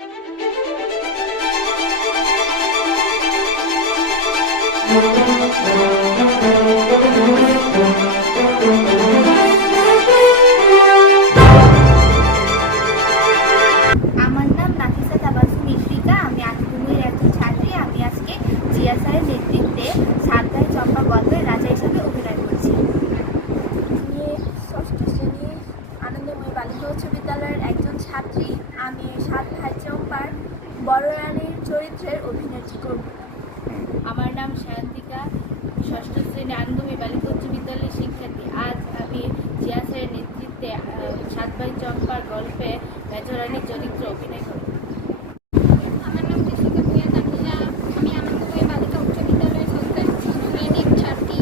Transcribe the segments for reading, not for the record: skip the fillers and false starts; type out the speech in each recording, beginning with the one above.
আমার নাম নাফিসা তাবাসসুম ইফরিকা। আমি আকিদুমের একজন ছাত্রী। আমি আজকে জিয়া স্যারের নেতৃত্বে সাতগাঁয় চম্পা গল্পের রাজা হিসেবে অভিনয় করছি। আমি ষষ্ঠ শ্রেণী আনন্দময়ী বালিকা উচ্চ বিদ্যালয়ের একজন ছাত্রী। আমি সাত ভাই চম্পার বড় রানীর চরিত্রের অভিনয়টি করব। আমার নাম সায়ন্তিকা, ষষ্ঠ শ্রেণী আনন্দময়ী বালিকা উচ্চ বিদ্যালয়ের শিক্ষার্থী। আজ আমি জিয়া স্যারের নেতৃত্বে সাত ভাই চম্পার গল্পে মেজরানীর চরিত্রে অভিনয় করব। আমার নাম জেসিকা ভুঁইয়া তানিশা। আমি আনন্দময়ী বালিকা উচ্চ বিদ্যালয়ের ষষ্ঠ শ্রেণীর ছাত্রী।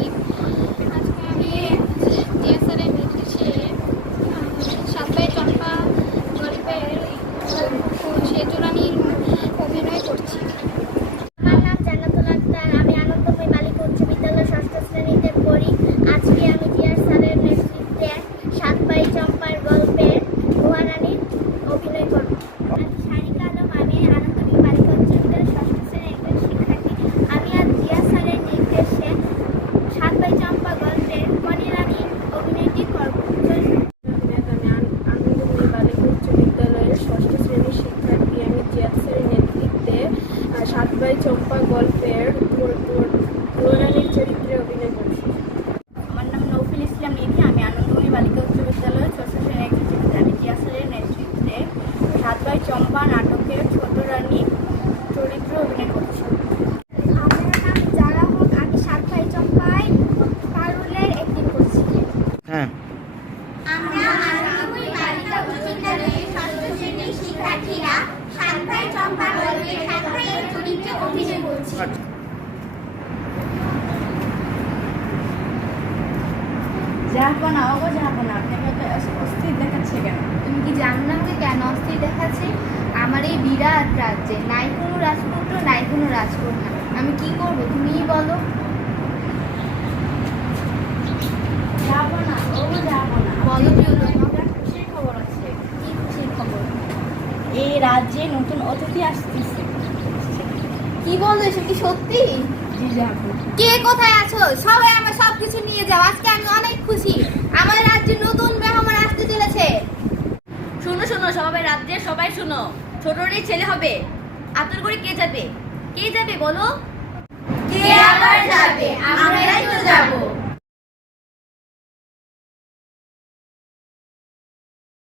আজকে আমি জিয়া স্যারের নেতৃত্বে সাত ভাই চম্পা গল্পের সেজরানীর অভিনয় করছি। আমার নাম জান্নাতুল আক্তার। আমি আনন্দময়ী বালিকা উচ্চ বিদ্যালয়ের ষষ্ঠ শ্রেণীতে পড়ি। আজকে আমি জিয়া স্যারের নেতৃত্বে সাত ভাই চম্পার গল্পের মহারানীর অভিনয় করব। আমি সারিকা আলম। আমি আনন্দময়ী বালিকা উচ্চ বিদ্যালয়ের ষষ্ঠ শ্রেণীর একজন শিক্ষার্থী। আমি আজ জিয়া স্যারের নির্দেশে সাত ভাই চম্পা গল্পের কনি রানীর অভিনয়টি করব। আমি আনন্দময়ী বালিকা উচ্চ বিদ্যালয়ের ষষ্ঠ শ্রেণীর শিক্ষার্থী। আমি জিয়া স্যারের নেতৃত্বে সাত ভাই চম্পা গল্পের রানীর চরিত্রে অভিনয় করছি। আমার নাম নৌফিল ইসলাম নিধি। আমি আনন্দময়ী বালিকা উচ্চ বিদ্যালয়ের ষষ্ঠ শ্রেণীর একজন ছাত্রী। আমি জিয়া স্যারের নেতৃত্বে সাত ভাই চম্পা নাটকের ছোট রানী চরিত্রে অভিনয় করছি। আমার নাম জারা হক। আমি সাত ভাই চম্পায় পারুলের অ্যাক্টিং করছি। আমরা আনন্দময়ী বালিকা উচ্চ বিদ্যালয়ের ষষ্ঠ শ্রেণীর শিক্ষার্থীরা সাত ভাই চম্পা গল্পের সাত ভাইয়ের চরিত্রে অভিনয় করছি। জাহাপনা, ও জাহাপনা, আপনি আমাকে অস্থির দেখাচ্ছে কেন? তুমি কি জানো না আমাকে কেন অস্থির দেখাচ্ছে? আমার এই বিরাট রাজ্যে নাই কোনো রাজপুত্র, নাই কোনো রাজকন্যা। আমি কি করবো তুমিই বলো। জাহাপনা, ও জাহাপনা, বলো প্রিয়তম, আমার খুশির খবর আছে। কি খুশির খবর? এই রাজ্যে নতুন অতিথি আসতেছে। কি বলছো, এসব কি সত্যি? জি জাহাপনা। কে কোথায় আছো? সবাই আমার সবকিছু নিয়ে যাও। আজকে আমি অনেক খুশি। আমার রাজ্যে নতুন মেহমান আসতে চলেছে। শোনো শোনো, সবাই রাত্রে সবাই শোনো। ছোটরই ছেলে হবে। আদর করে কে যাবে? কে যাবে বলো? কে আবার যাবে? আমরাই তো যাবো।